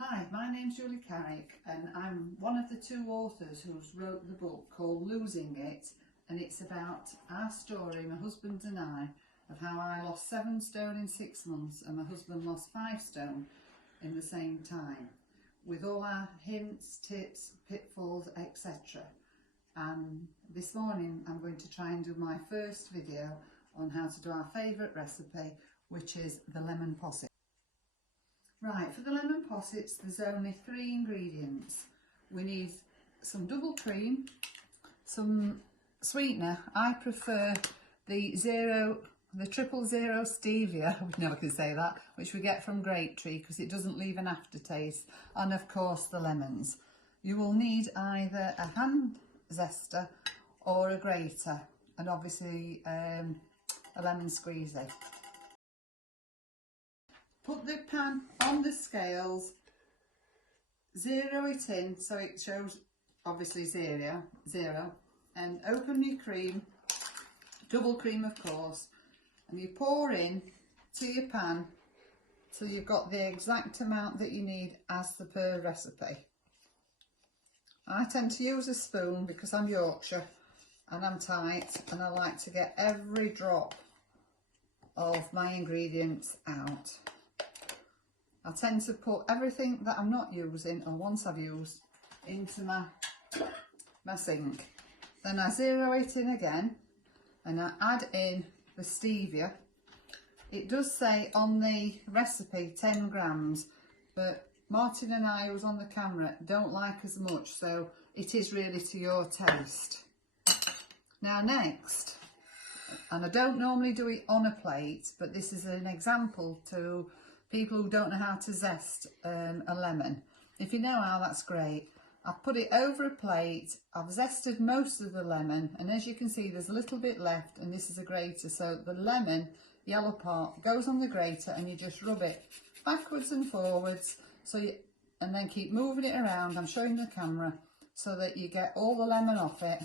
Hi, my name's Julie Carrick and I'm one of the two authors who's wrote the book called Losing It, and it's about our story, my husband and I, of how I lost 7 stone in 6 months and my husband lost 5 stone in the same time, with all our hints, tips, pitfalls, etc. And this morning I'm going to try and do my first video on how to do our favourite recipe, which is the lemon posset. Right, for the lemon possets there's only 3 ingredients. We need some double cream, some sweetener. I prefer the 000 stevia, we never can say that, which we get from Grape Tree because it doesn't leave an aftertaste, and of course the lemons. You will need either a hand zester or a grater, and obviously a lemon squeezy. Put the pan on the scales, 0 it in so it shows obviously 0, and open your cream, double cream of course, and you pour in to your pan till you've got the exact amount that you need as per recipe. I tend to use a spoon because I'm Yorkshire and I'm tight and I like to get every drop of my ingredients out. I tend to put everything that I'm not using, or once I've used, into my sink. Then I 0 it in again and I add in the stevia. It does say on the recipe 10 grams, but Martin and I, who's on the camera, don't like as much, so it is really to your taste. Now next, and I don't normally do it on a plate, but this is an example to people who don't know how to zest a lemon. If you know how, that's great. I've put it over a plate, I've zested most of the lemon, and as you can see there's a little bit left, and this is a grater, so the lemon yellow part goes on the grater and you just rub it backwards and forwards, and then keep moving it around. I'm showing the camera so that you get all the lemon off it,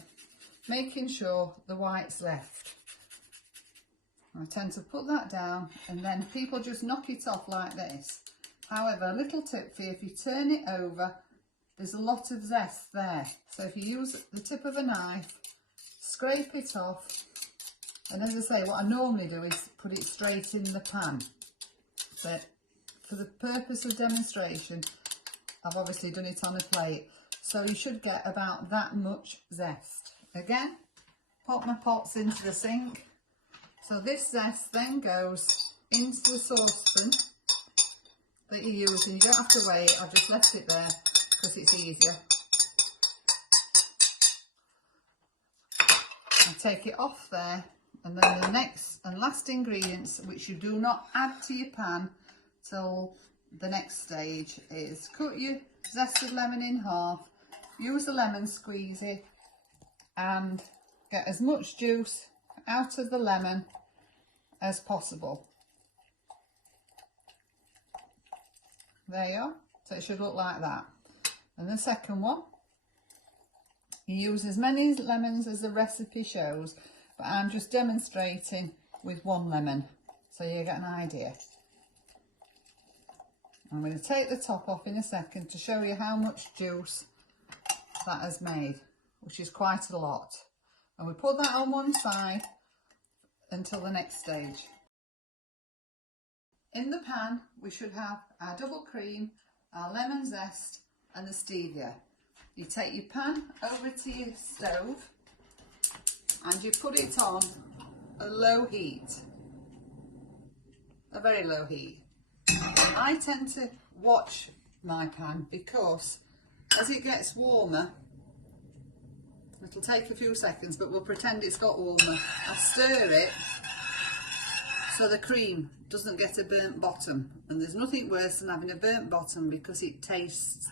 making sure the white's left. I tend to put that down and then people just knock it off like this. However, a little tip for you, if you turn it over, there's a lot of zest there. So if you use the tip of a knife, scrape it off, and as I say, what I normally do is put it straight in the pan. But for the purpose of demonstration, I've obviously done it on a plate. So you should get about that much zest. Again, pop my pots into the sink. So this zest then goes into the saucepan that you're using. You don't have to weigh it, I've just left it there because it's easier. I take it off there, and then the next and last ingredients, which you do not add to your pan till the next stage, is cut your zested lemon in half, use a lemon squeezy and get as much juice out of the lemon as possible. There you are, so it should look like that. And the second one, you use as many lemons as the recipe shows, but I'm just demonstrating with 1 lemon so you get an idea. I'm going to take the top off in a second to show you how much juice that has made, which is quite a lot. And we put that on one side until the next stage. In the pan we should have our double cream, our lemon zest and the stevia. You take your pan over to your stove and you put it on a low heat, a very low heat. I tend to watch my pan because as it gets warmer, it'll take a few seconds, but we'll pretend it's got warmer. I stir it so the cream doesn't get a burnt bottom, and there's nothing worse than having a burnt bottom because it tastes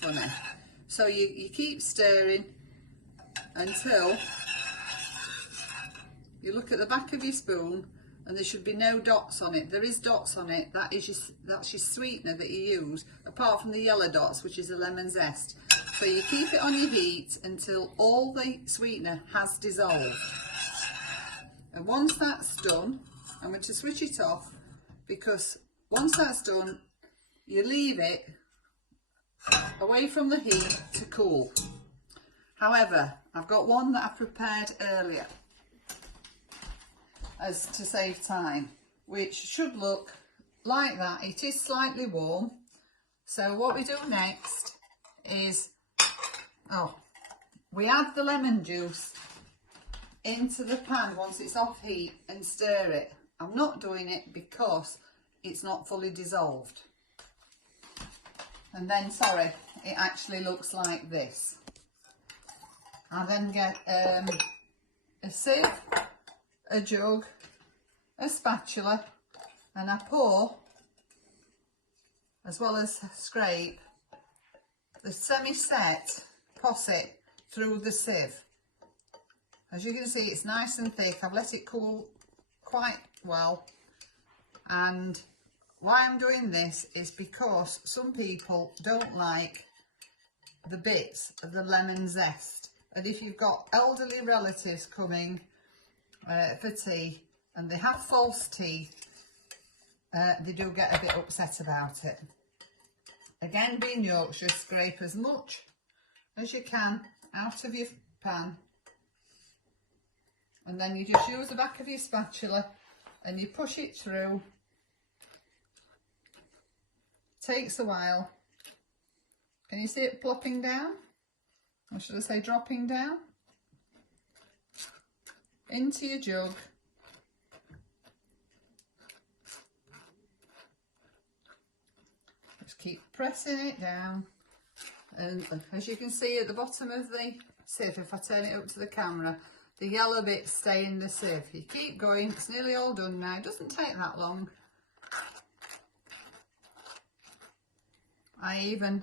funny. So you keep stirring until you look at the back of your spoon and there should be no dots on it. There is dots on it, that's your sweetener that you use, apart from the yellow dots, which is the lemon zest. So you keep it on your heat until all the sweetener has dissolved. And once that's done, I'm going to switch it off because once that's done, you leave it away from the heat to cool. However, I've got one that I prepared earlier as to save time, which should look like that. It is slightly warm. So what we do next is, we add the lemon juice into the pan once it's off heat and stir it. I'm not doing it because it's not fully dissolved. And then, sorry, it actually looks like this. I then get a sieve, a jug, a spatula, and I pour, as well as scrape, the semi-set posset through the sieve. As you can see, it's nice and thick. I've let it cool quite well. And why I'm doing this is because some people don't like the bits of the lemon zest. And if you've got elderly relatives coming for tea and they have false teeth, they do get a bit upset about it. Again, being Yorkshire, scrape as much as you can out of your pan, and then you just use the back of your spatula and you push it through. Takes a while. Can you see it plopping down? Or should I say dropping down? Into your jug. Just keep pressing it down. And as you can see at the bottom of the sieve, if I turn it up to the camera, the yellow bits stay in the sieve. You keep going, it's nearly all done now. It doesn't take that long. I even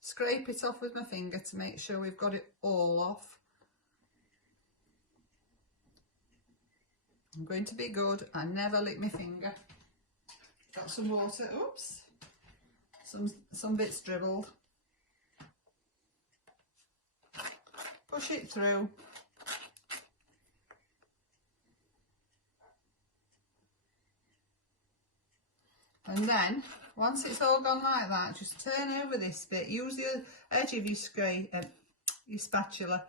scrape it off with my finger to make sure we've got it all off. I'm going to be good. I never lick my finger. Got some water, oops. Some bits dribbled. Push it through. And then, once it's all gone like that, just turn over this bit. Use the edge of your spatula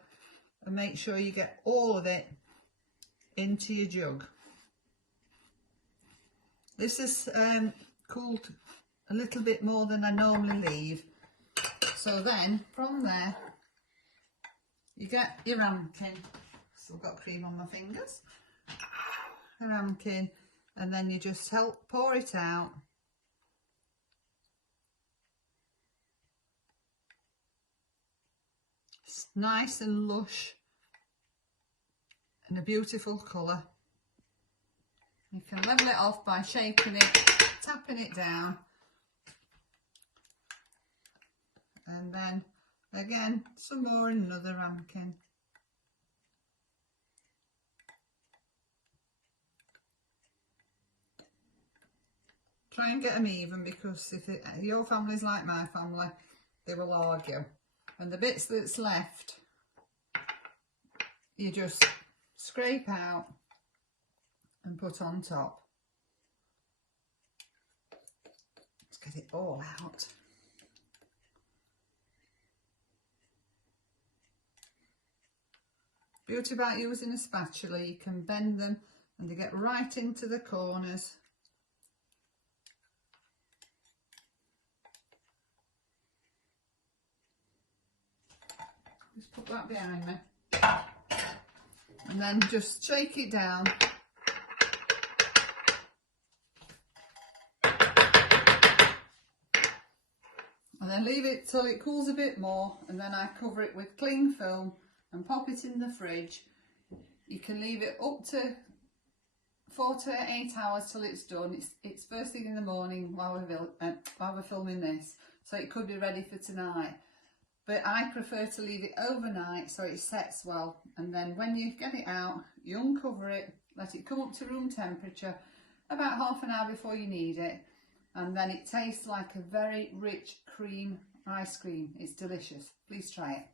and make sure you get all of it into your jug. This is cooled a little bit more than I normally leave. So then, from there, you get your ramekin. Still got cream on my fingers. A ramekin, and then you just help pour it out. It's nice and lush and a beautiful colour. You can level it off by shaking it, tapping it down, and then again some more in another ramekin. Try and get them even, because if your family's like my family, they will argue. And the bits that's left, you just scrape out and put on top. Let's get it all out. Beauty about using a spatula, you can bend them and they get right into the corners. Just put that behind me. And then just shake it down. And then leave it till it cools a bit more, and then I cover it with cling film and pop it in the fridge. You can leave it up to 4 to 8 hours till it's done. It's first thing in the morning while we're filming this, so it could be ready for tonight. But I prefer to leave it overnight so it sets well, and then when you get it out, you uncover it, let it come up to room temperature about half an hour before you need it, and then it tastes like a very rich cream ice cream. It's delicious. Please try it.